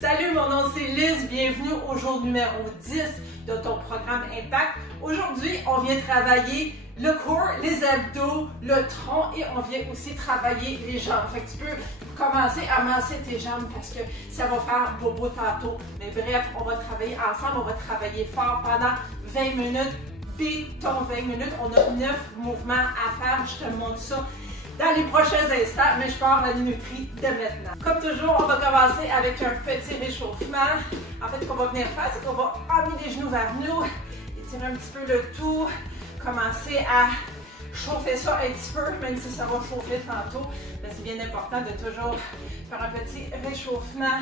Salut, mon nom c'est Liz, bienvenue au jour numéro 10 de ton programme Impact. Aujourd'hui, on vient travailler le corps, les abdos, le tronc et on vient aussi travailler les jambes. Fait que tu peux commencer à masser tes jambes parce que ça va faire bobo tantôt. Mais bref, on va travailler ensemble, on va travailler fort pendant 20 minutes. Puis ton 20 minutes, on a 9 mouvements à faire, je te montre ça dans les prochains instants, mais je pars la minuterie dès maintenant. Comme toujours, on va commencer avec un petit réchauffement. En fait, ce qu'on va venir faire, c'est qu'on va emmener les genoux vers nous, étirer un petit peu le tout, commencer à chauffer ça un petit peu, même si ça va chauffer tantôt. Mais c'est bien important de toujours faire un petit réchauffement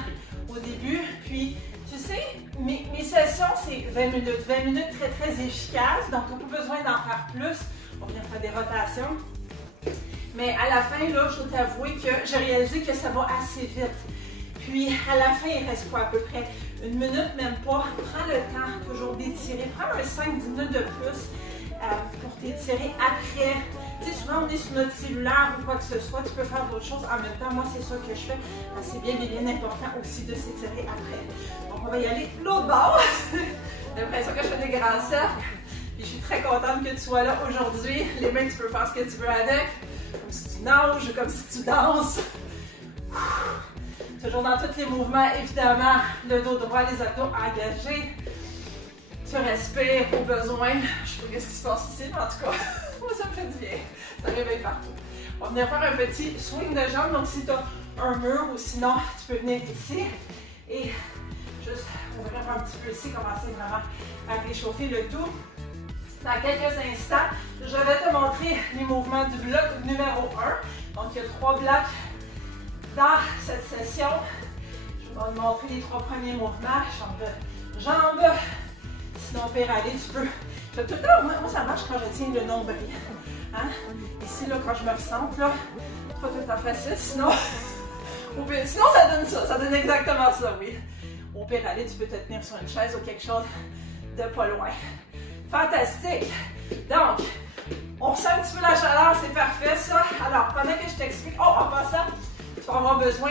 au début. Puis, tu sais, mes sessions, c'est 20 minutes. 20 minutes très, très efficaces, donc on n'a pas besoin d'en faire plus. On va venir faire des rotations. Mais à la fin, là, je dois t'avouer que j'ai réalisé que ça va assez vite. Puis à la fin, il reste quoi? À peu près une minute, même pas. Prends le temps toujours d'étirer. Prends un 5-10 minutes de plus pour t'étirer après. Tu sais, souvent on est sur notre cellulaire ou quoi que ce soit. Tu peux faire d'autres choses en même temps. Moi, c'est ça que je fais. C'est bien important aussi de s'étirer après. Donc, on va y aller de l'autre bord. J'ai l'impression que je fais des grands cercles. Puis je suis très contente que tu sois là aujourd'hui. Les mains, tu peux faire ce que tu veux avec. Comme si tu nages, comme si tu danses. Toujours dans tous les mouvements, évidemment, le dos droit, les abdos engagés. Tu respires au besoin. Je sais pas ce qui se passe ici, mais en tout cas, moi ça me fait du bien. Ça réveille partout. On va venir faire un petit swing de jambes. Donc si tu as un mur ou sinon, tu peux venir ici. Et juste ouvrir un petit peu ici, commencer vraiment à réchauffer le tout. Dans quelques instants, je vais te montrer les mouvements du bloc numéro 1. Donc, il y a 3 blocs dans cette session. Je vais te montrer les 3 premiers mouvements. Jambes. Sinon, pire aller, tu peux. Tout le temps, moi, ça marche quand je tiens le nombril. Hein? Ici, là, quand je me ressente, là, c'est pas tout le temps facile. Sinon, ça donne ça. Ça donne exactement ça, oui. Au pire aller, tu peux te tenir sur une chaise ou quelque chose de pas loin. Fantastique! Donc, on ressent un petit peu la chaleur, c'est parfait ça. Alors, pendant que je t'explique, en passant, tu vas avoir besoin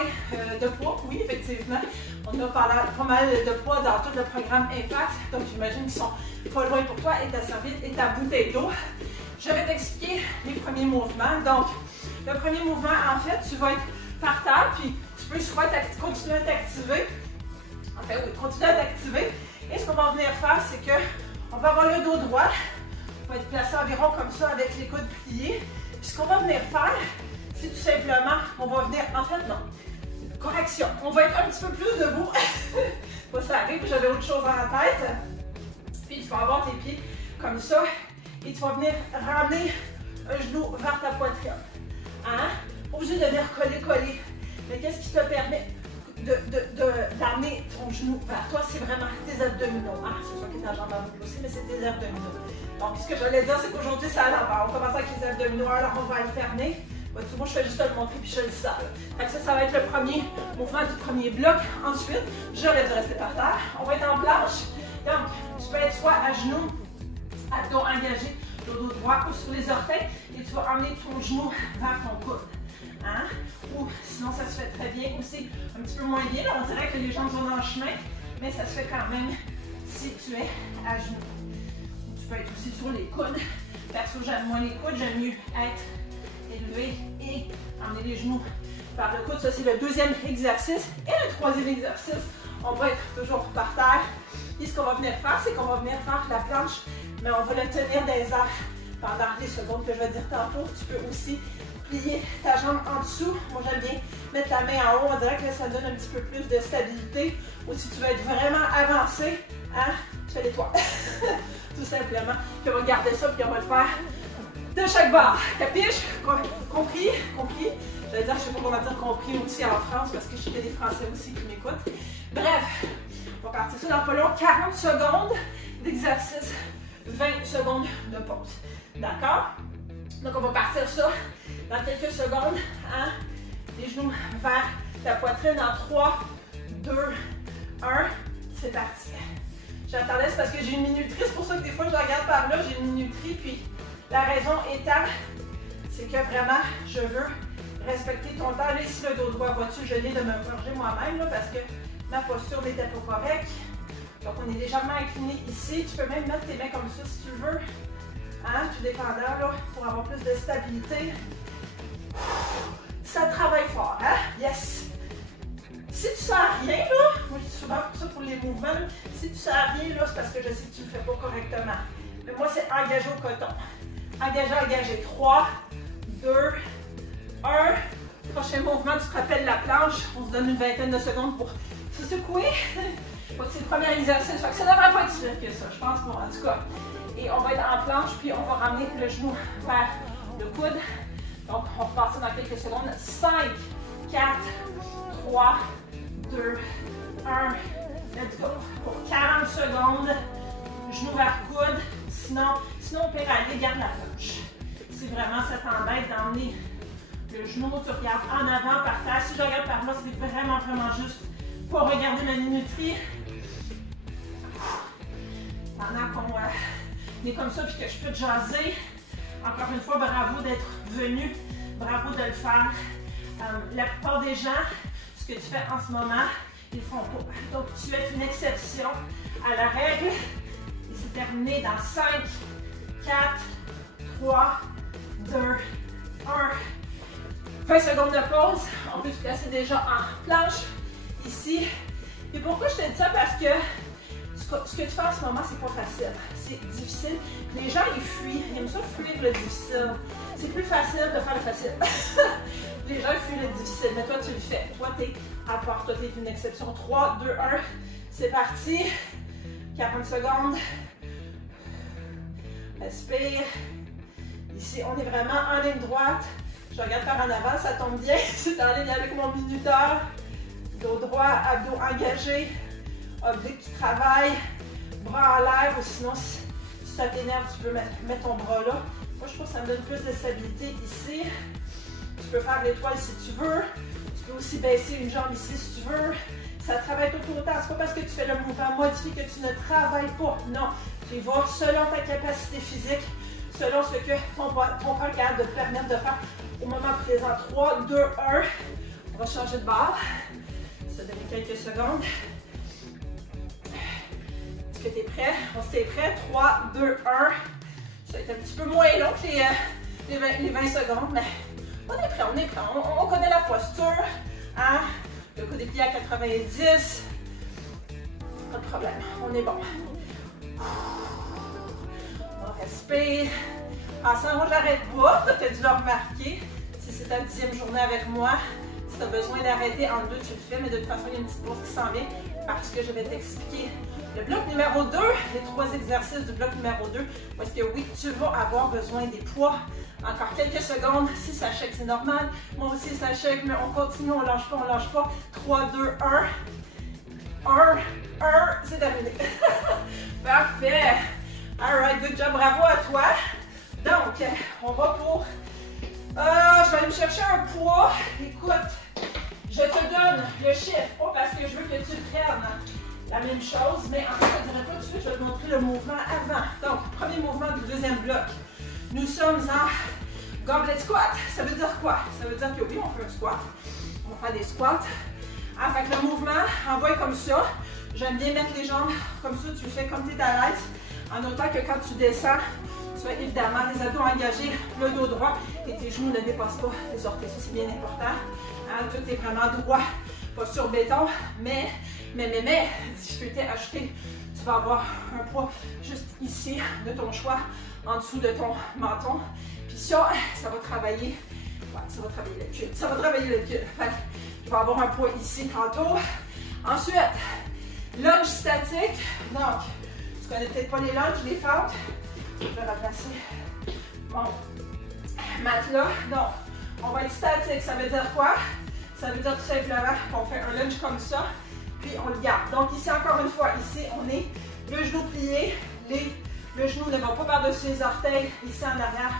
de poids. Oui, effectivement, on a pas mal de poids dans tout le programme Impact. Donc, j'imagine qu'ils sont pas loin pour toi et ta serviette et ta bouteille d'eau. Je vais t'expliquer les premiers mouvements. Donc, le premier mouvement, en fait, tu vas être par terre, puis tu peux soit continuer à t'activer. En fait, oui, continuer à t'activer. Et ce qu'on va venir faire, c'est que on va avoir le dos droit, on va être placé environ comme ça avec les coudes pliés. Puis ce qu'on va venir faire, c'est tout simplement, on va venir, en fait non, correction, on va être un petit peu plus debout. Ça arrive, j'avais autre chose dans la tête. Puis tu vas avoir tes pieds comme ça et tu vas venir ramener un genou vers ta poitrine. Hein? Obligé de venir coller. Mais qu'est-ce qui te permet d'amener ton genou vers toi, c'est vraiment tes abdominaux. C'est sûr que ta jambe à aussi, mais c'est tes abdominaux. Donc, ce que j'allais dire, c'est qu'aujourd'hui, c'est à l'envers. On commence avec les abdominaux, alors on va alterner. Moi, je fais juste te le montrer, puis je le sens. Ça va être le premier mouvement du premier bloc. Ensuite, j'aurais dû rester par terre. On va être en planche. Donc, tu peux être soit à genoux, abdos engagés, le dos droit ou sur les orteils, et tu vas emmener ton genou vers ton coude. Hein? Ou sinon ça se fait très bien aussi, un petit peu moins bien. Là, on dirait que les jambes sont dans le chemin, mais ça se fait quand même si tu es à genoux. Ou tu peux être aussi sur les coudes. Perso, j'aime moins les coudes, j'aime mieux être élevé et emmener les genoux vers le coude. Ça, c'est le deuxième exercice. Et le troisième exercice, on va être toujours par terre. Et ce qu'on va venir faire, c'est qu'on va venir faire la planche, mais on va le tenir dans les airs pendant les secondes que je vais dire tantôt. Tu peux aussi plier ta jambe en dessous. Moi, j'aime bien mettre la main en haut. On dirait que ça donne un petit peu plus de stabilité. Ou si tu veux être vraiment avancé, hein, tu fais l'étoile. Tout simplement. Puis on va garder ça, puis on va le faire de chaque barre. Capiche? Compris? Je vais dire, je sais pas comment dire compris aussi en France, parce que je sais qu'il y a des Français aussi qui m'écoutent. Bref, on va partir ça dans pas long. 40 secondes d'exercice, 20 secondes de pause. D'accord? Donc, on va partir ça dans quelques secondes. Hein? Les genoux vers ta poitrine en 3, 2, 1. C'est parti. J'attendais, c'est parce que j'ai une minuterie. C'est pour ça que des fois, je regarde par là, j'ai une minuterie. Puis, la raison étant, c'est que vraiment, je veux respecter ton temps. Là, ici, le dos droit, vois-tu, je l'ai de me corriger moi-même parce que ma posture n'était pas correcte. Donc, on est légèrement incliné ici. Tu peux même mettre tes mains comme ça si tu veux. Hein? Tout dépendant, là, pour avoir plus de stabilité. Ça travaille fort, hein? Yes! Si tu sens rien, là, moi je dis souvent pour ça pour les mouvements, si tu sens rien, là, c'est parce que je sais que tu ne le fais pas correctement. Mais moi, c'est engagé au coton. Engagé, engagé. 3, 2, 1. Prochain mouvement, tu te rappelles la planche. On se donne une vingtaine de secondes pour se secouer. C'est le premier exercice. Ça ne devrait pas être si vite que ça, je pense, moi, en tout cas. Et on va être en planche, puis on va ramener le genou vers le coude. Donc, on repart dans quelques secondes. 5, 4, 3, 2, 1. Let's go. Pour 40 secondes, genou vers coude. Sinon on peut aller, garde la planche. Si vraiment ça t'embête d'emmener le genou, tu regardes en avant par terre. Si je regarde par là, c'est vraiment juste pour regarder ma minuterie. Pendant qu'on est comme ça puis que je peux te jaser. Encore une fois, bravo d'être venu. Bravo de le faire. La plupart des gens, ce que tu fais en ce moment, ils ne le font pas. Donc, tu es une exception à la règle. Et c'est terminé dans 5, 4, 3, 2, 1. 20 secondes de pause. On peut se placer déjà en planche ici. Et pourquoi je te dis ça? Parce que ce que tu fais en ce moment, c'est pas facile. C'est difficile. Les gens, ils fuient. Ils aiment ça fuir le difficile. C'est plus facile de faire le facile. Les gens fuient le difficile, mais toi, tu le fais. Toi, t'es à part. Toi, t'es une exception. 3, 2, 1. C'est parti. 40 secondes. Respire. Ici, on est vraiment en ligne droite. Je regarde par en avant, ça tombe bien. C'est en ligne avec mon minuteur. Dos droit, abdos engagés. Oblique qui travaille. Bras en l'air, ou sinon, si ça t'énerve, tu peux mettre ton bras là. Moi, je trouve que ça me donne plus de stabilité ici. Tu peux faire l'étoile si tu veux. Tu peux aussi baisser une jambe ici si tu veux. Ça travaille tout autant. C'est pas parce que tu fais le mouvement modifié que tu ne travailles pas. Non, tu y vas selon ta capacité physique, selon ce que ton corps est capable de te permettre de faire au moment présent. 3, 2, 1. On va changer de barre. Ça donne quelques secondes. Est-ce que tu es prêt? On s'est prêt. 3, 2, 1. Ça va être un petit peu moins long que les 20 secondes, mais on est prêt, on est prêt. On connaît la posture. Hein? Le coude est plié à 90. Pas de problème, on est bon. On respire. En ce moment, j'arrête pas. Tu as dû le remarquer. Si c'est ta 10e journée avec moi, si tu as besoin d'arrêter en deux, tu le fais. Mais de toute façon, il y a une petite pause qui s'en vient parce que je vais t'expliquer le bloc numéro 2, les 3 exercices du bloc numéro 2. Parce que oui, tu vas avoir besoin des poids. Encore quelques secondes. Si ça shake, c'est normal. Moi aussi, ça shake, mais on continue, on lâche pas, on lâche pas. 3, 2, 1. 1, 1, c'est terminé. Parfait. Alright, good job, bravo à toi. Donc, on va pour... je vais aller me chercher un poids. Écoute, je te donne le chiffre, pas parce que je veux que tu prennes la même chose, mais en fait, je ne dirais pas tout de suite, je vais te montrer le mouvement avant. Donc, premier mouvement du deuxième bloc. Nous sommes en goblet squat. Ça veut dire quoi? Ça veut dire que oui, on fait un squat. On va faire des squats. Ah, fait que le mouvement, envoie comme ça. J'aime bien mettre les jambes comme ça. Tu le fais comme tu es à l'aise. En notant que quand tu descends, tu as évidemment les abdos engagés, le dos droit et tes genoux ne dépassent pas les orteils. Ça, c'est bien important. Hein, tout est vraiment droit, pas sur béton. Mais, difficulté ajoutée, tu vas avoir un poids juste ici de ton choix, en dessous de ton menton. Puis ça va travailler, ça va travailler le cul. Ça va travailler le cul. Fait que je vais avoir un poids ici tantôt. Ensuite, lunge statique. Donc, tu connais peut-être pas les lunges, les fentes. Je vais remplacer mon matelas. Donc, on va être statique. Ça veut dire quoi? Ça veut dire tout simplement qu'on fait un lunge comme ça, puis on le garde. Donc ici, encore une fois, ici, on est le genou plié, le genou ne va pas par-dessus les orteils. Ici, en arrière,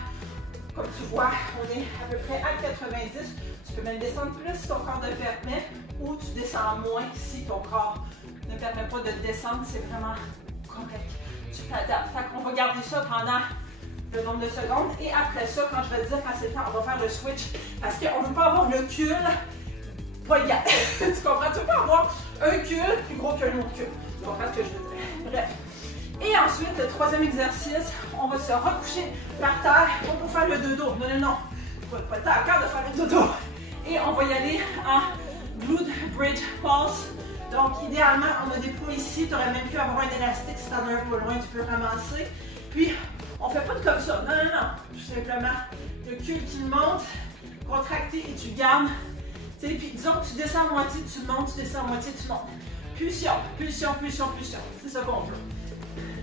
comme tu vois, on est à peu près à 90. Tu peux même descendre plus si ton corps te permet, ou tu descends moins si ton corps ne permet pas de descendre. C'est vraiment correct. Tu t'adaptes. Fait qu'on va garder ça pendant le nombre de secondes. Et après ça, quand je vais te dire quand c'est le temps, on va faire le switch. Parce qu'on ne veut pas avoir le cul pas égal. Tu comprends? Tu peux pas avoir un cul plus gros qu'un autre cul. Tu comprends ce que je veux dire? Bref. Et ensuite, le troisième exercice, on va se recoucher par terre pour faire le dodo. Non, non, non. Pas le temps encore de faire le dodo. Et on va y aller en glute bridge pulse. Donc, idéalement, on a des poids ici. Tu aurais même pu avoir un élastique si tu en as un pas loin, tu peux ramasser. Puis, on ne fait pas de comme ça. Non, non, non. Tout simplement, le cul qui monte, contracté et tu gardes. Tu sais, puis disons que tu descends à moitié, tu montes, tu descends à moitié, tu montes. Pulsion, pulsion, pulsion, pulsion. C'est ça qu'on veut.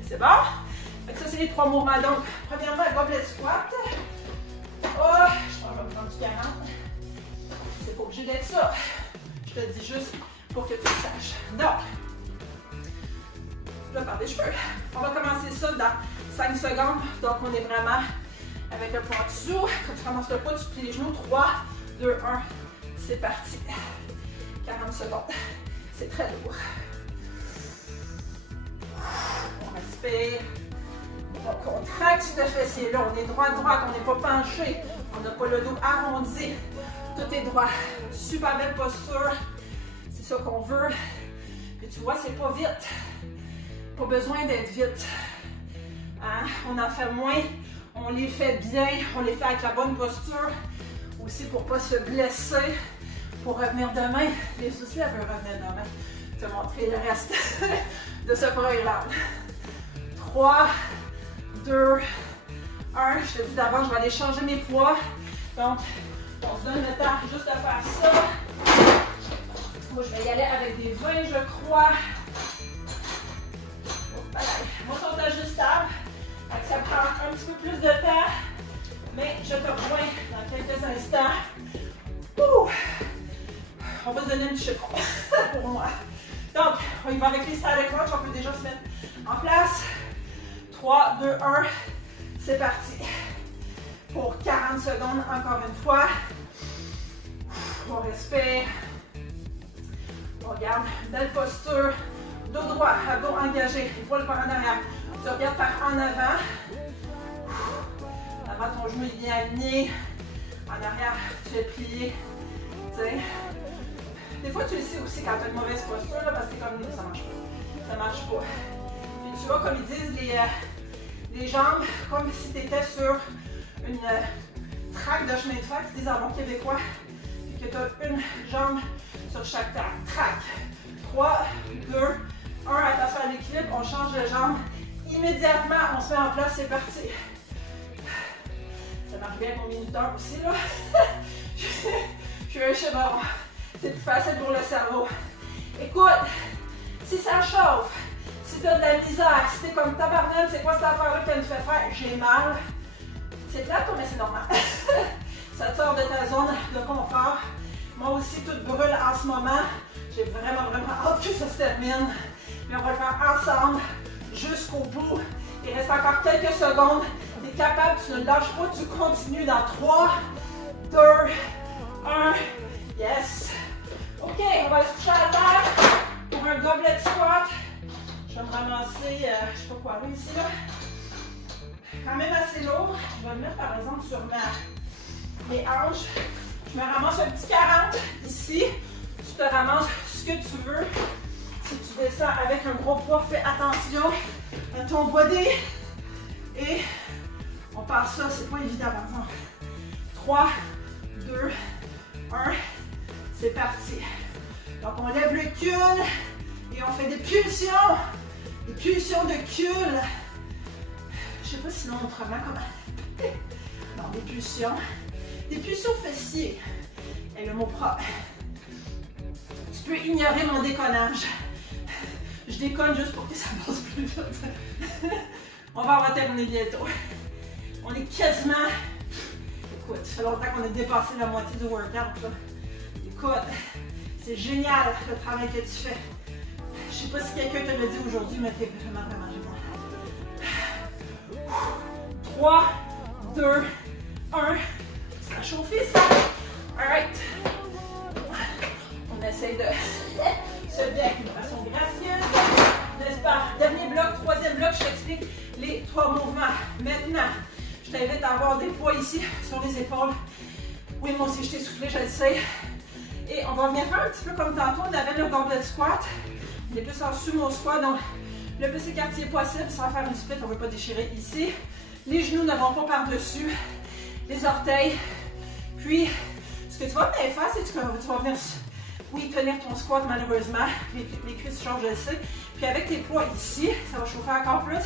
C'est bon? Donc, ça, c'est les 3 mouvements. Donc, premièrement, goblet squat. Oh, je vais me prendre du 40. C'est pas obligé d'être ça. Je te dis juste pour que tu le saches. Donc, je vais parler des cheveux. On va commencer ça dans 5 secondes. Donc, on est vraiment avec le poids en dessous. Quand tu commences le poids, tu plies les genoux. 3, 2, 1. C'est parti. 40 secondes. C'est très lourd. On respire. On contracte ce fessier-là. On est droit, on n'est pas penché. On n'a pas le dos arrondi. Tout est droit. Super belle posture. C'est ça qu'on veut. Puis tu vois, c'est pas vite. Pas besoin d'être vite. Hein? On en fait moins. On les fait bien. On les fait avec la bonne posture. Aussi pour ne pas se blesser. Pour revenir demain. Les soucis, elle veut revenir demain. Je vais te montrer le reste de ce programme. 3, 2, 1. Je te dis d'avant, je vais aller changer mes poids. Donc, on se donne le temps juste de faire ça. Moi, je vais y aller avec des 20, je crois. Moi, ils sont ajustables. Ça prend un petit peu plus de temps. Mais je te rejoins dans quelques instants. Ouh! On va se donner un petit chiffon pour moi. Donc, on y va avec les static rock. On peut déjà se mettre en place. 3, 2, 1. C'est parti. Pour 40 secondes, encore une fois. On respire. On garde une belle posture. Dos droit, dos engagé. Épaule par en arrière. Tu regardes par en avant. Avant, ton genou est bien aligné. En arrière, tu es plié. T'sais. Des fois, tu le sais aussi quand tu as une mauvaise posture, là, parce que c'est comme nous, ça marche pas. Ça marche pas. Puis tu vois, comme ils disent, les jambes, comme si tu étais sur une traque de chemin de fer, qu'ils disent en bon québécois, puis que tu as une jambe sur chaque traque. 3, 2, 1, attention à l'équilibre, on change de jambe. Immédiatement, on se met en place, c'est parti. Ça marche bien mon minuteur aussi, là. Je suis un cheval. C'est plus facile pour le cerveau. Écoute, si ça chauffe, si tu as de la misère, si tu es comme tabarnane, c'est quoi cette affaire-là que tu me fais faire? J'ai mal. C'est plate, mais c'est normal. Ça te sort de ta zone de confort. Moi aussi, tout brûle en ce moment. J'ai vraiment, vraiment hâte que ça se termine. Mais on va le faire ensemble jusqu'au bout. Il reste encore quelques secondes. Tu es capable, tu ne lâches pas, tu continues dans 3, 2, 1. Yes! OK, on va se coucher à terre pour un goblet squat. Je vais me ramasser, je ne sais pas quoi, là, ici, là. Quand même assez lourd. Je vais le mettre, par exemple, sur mes hanches. Je me ramasse un petit 40 ici. Tu te ramasses ce que tu veux. Si tu descends avec un gros poids, fais attention à ton body. Et on part ça, c'est pas évident, par exemple. 3, 2, 1. C'est parti. Donc, on lève le cul et on fait des pulsions. Des pulsions de cul. Je sais pas sinon autrement comment. Non, des pulsions. Des pulsions fessiers. Et le mot propre. Tu peux ignorer mon déconnage. Je déconne juste pour que ça passe plus vite. On va avoir terminé bientôt. On est quasiment... Écoute, ça fait longtemps qu'on a dépassé la moitié du workout, là. Écoute, c'est génial le travail que tu fais. Je sais pas si quelqu'un te l'a dit aujourd'hui, mais t'es vraiment, vraiment génial. 3, 2, 1. Ça a chauffé, ça. Alright. On essaye de se bien de façon gracieuse. N'est-ce pas? Dernier bloc, troisième bloc, je t'explique les 3 mouvements. Maintenant, je t'invite à avoir des poids ici sur les épaules. Oui, moi aussi, je t'ai soufflé, je le sais. Et on va venir faire un petit peu comme tantôt, on avait le goblet squat. On est plus en sumo squat, donc le plus écarté possible sans faire une split, on ne veut pas déchirer ici. Les genoux ne vont pas par-dessus les orteils. Puis, ce que tu vas venir faire, c'est que tu vas venir, oui, tenir ton squat malheureusement. Les cuisses changent, je le sais. Puis avec tes poids ici, ça va chauffer encore plus.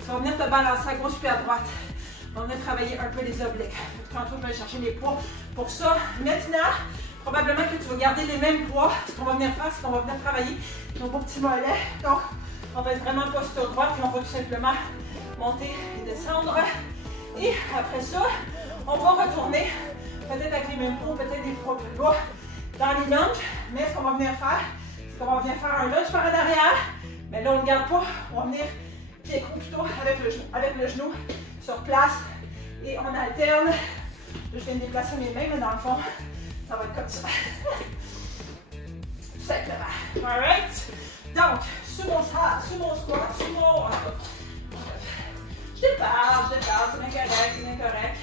Tu vas venir te balancer à gauche puis à droite. On va venir travailler un peu les obliques. Tantôt, je vais aller chercher les poids pour ça. Maintenant, probablement que tu vas garder les mêmes poids. Ce qu'on va venir faire, c'est qu'on va venir travailler nos beaux petits mollets. Donc, on va être vraiment posture droite, puis on va tout simplement monter et descendre. Et après ça, on va retourner, peut-être avec les mêmes poids, peut-être des poids plus bas, dans les lunges. Mais ce qu'on va venir faire, c'est qu'on va venir faire un lunge par en arrière. Mais là, on ne le garde pas. On va venir pied plutôt avec le genou sur place. Et on alterne. Je viens de déplacer mes mains, mais dans le fond, ça va être comme ça. Tout simplement. Alright? Donc, sumo squat, sumo. Je déparle, c'est bien correct.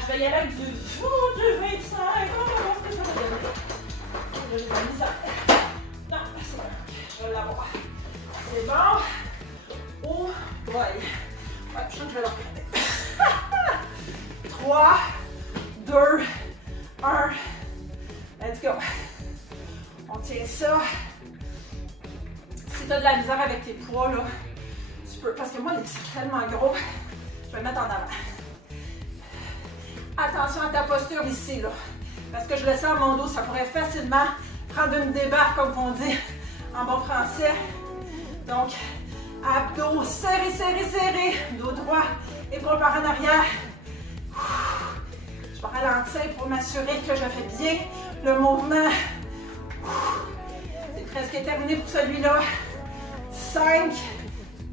Je vais y aller avec du 25. On va voir ce que ça va donner. J'ai pas mis ça. Non, c'est bon. Je vais l'avoir. C'est bon. Oh boy. Ouais, je sens que je vais le regarder. 3, 2, 1. Let's go. On tient ça. Si tu as de la misère avec tes poids, là, tu peux. Parce que moi, c'est tellement gros. Je vais le mettre en avant. Attention à ta posture ici, là. Parce que je le sens, mon dos, ça pourrait facilement prendre une débarque, comme on dit en bon français. Donc, abdos serrés, serrés, serrés. Dos droit, épaules par en arrière. Je vais ralentir pour m'assurer que je fais bien le mouvement. C'est presque terminé pour celui-là. 5,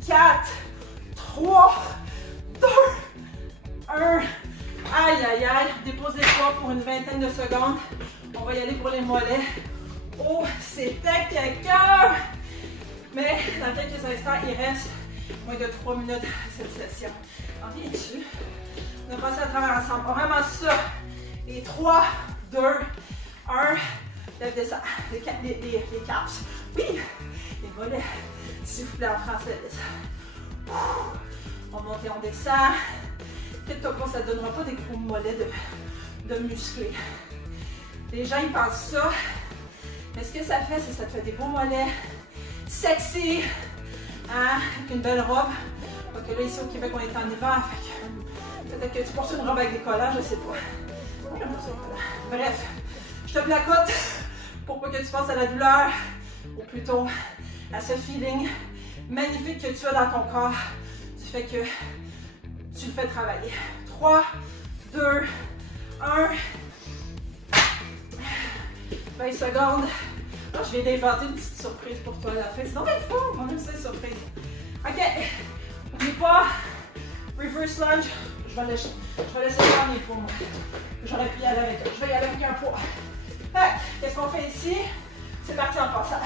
4, 3, 2, 1. Aïe, aïe, aïe. Déposez-toi pour une vingtaine de secondes. On va y aller pour les mollets. Oh, c'était quelqu'un! Mais dans quelques instants, il reste moins de 3 minutes à cette session. En viens-tu? On va passer à travers ensemble. On ramasse ça. Et 3, 2, 1. Lève, descend. Les caps. Oui! Les mollets. S'il vous plaît, en français. On monte et on descend. Quitte-toi pas, ça ne donnera pas des gros mollets de musclés. Les gens, ils pensent ça. Mais ce que ça fait, c'est que ça te fait des beaux mollets. Sexy. Hein? Avec une belle robe. Donc là, ici au Québec, on est en hiver. Peut-être que tu portes une robe avec des collants, je ne sais pas. Moi, j'aime pas ça, les collants. Bref, je te placote pour pas que tu penses à la douleur. Ou plutôt à ce feeling magnifique que tu as dans ton corps. Du fait que tu le fais travailler. 3, 2, 1. 20 secondes. Alors, je viens d'inventer une petite surprise pour toi à la fin. C'est donc bien fun, on aime ça, les surprises. OK. N'oublie pas. Reverse lunge. Je vais laisser faire mes poids, moi. J'aurais pu y aller avec eux. Je vais y aller avec un poids. Qu'est-ce qu'on fait ici? C'est parti en passant.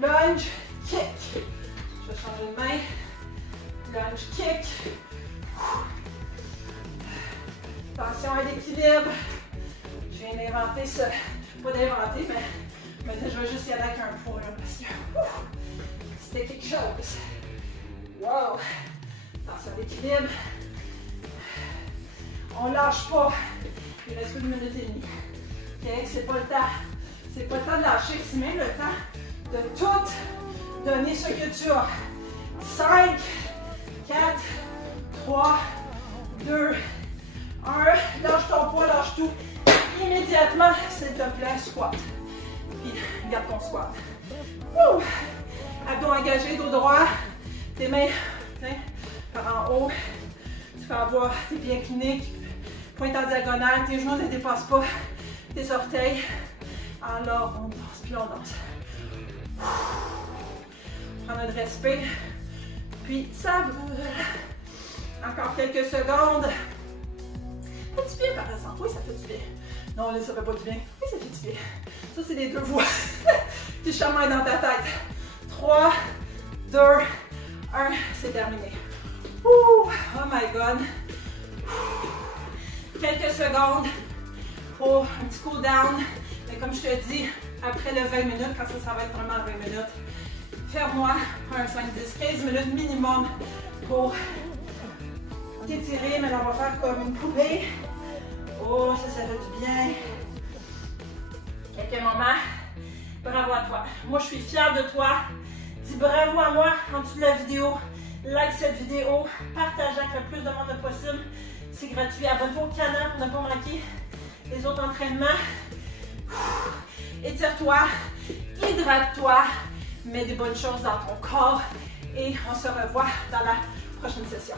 Lunge, kick. Je vais changer de main. Lunge, kick. Attention à l'équilibre. Je viens d'inventer ça. Pas d'inventer, mais je vais juste y aller avec un poids là, parce que c'était quelque chose. Wow! Attention à l'équilibre. On lâche pas. Il reste 1 minute et demie. Okay? C'est pas le temps. C'est pas le temps de lâcher, c'est même le temps de tout donner ce que tu as. 5, 4, 3, 2, 1. Lâche ton poids, lâche tout. Immédiatement, s'il te plaît, squat. Puis, garde ton squat. Wouh! Abdos engagés, dos droit. Tes mains par en haut. Tu peux avoir tes pieds inclinés, pointe en diagonale. Tes genoux ne dépassent pas tes orteils. Alors, on danse, puis on danse. Prends notre respire. Puis, ça brûle. Encore quelques secondes. Ça fait du bien, par exemple. Oui, ça fait du bien. Non, là, ça fait pas du bien. Oui, ça fait du bien. Ça, c'est les deux voix. Tu chemins dans ta tête. 3, 2, 1. C'est terminé. Ouh, oh my God. Quelques secondes pour un petit cool down. Mais comme je te dis, après le 20 minutes, quand ça va être vraiment 20 minutes, ferme-moi un 5, 10, 15 minutes minimum pour t'étirer. Maintenant, on va faire comme une poupée. Oh, ça fait du bien. Quelques moments. Bravo à toi. Moi, je suis fière de toi. Dis bravo à moi en dessous de la vidéo. Like cette vidéo. Partage avec le plus de monde possible. C'est gratuit. Abonne-toi au canal pour ne pas manquer les autres entraînements. Étire-toi. Hydrate-toi. Mets des bonnes choses dans ton corps. Et on se revoit dans la prochaine session.